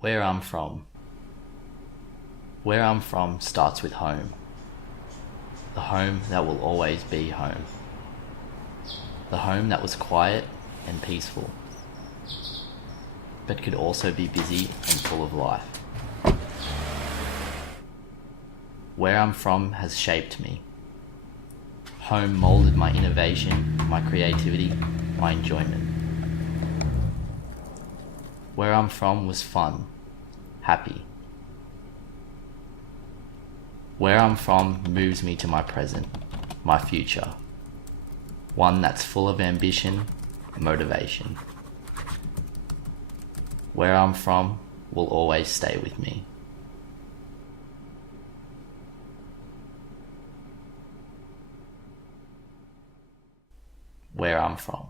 Where I'm from. Where I'm from starts with home. The home that will always be home. The home that was quiet and peaceful, but could also be busy and full of life. Where I'm from has shaped me. Home molded my innovation, my creativity, my enjoyment. Where I'm from was fun, happy. Where I'm from moves me to my present, my future. One that's full of ambition, motivation. Where I'm from will always stay with me. Where I'm from.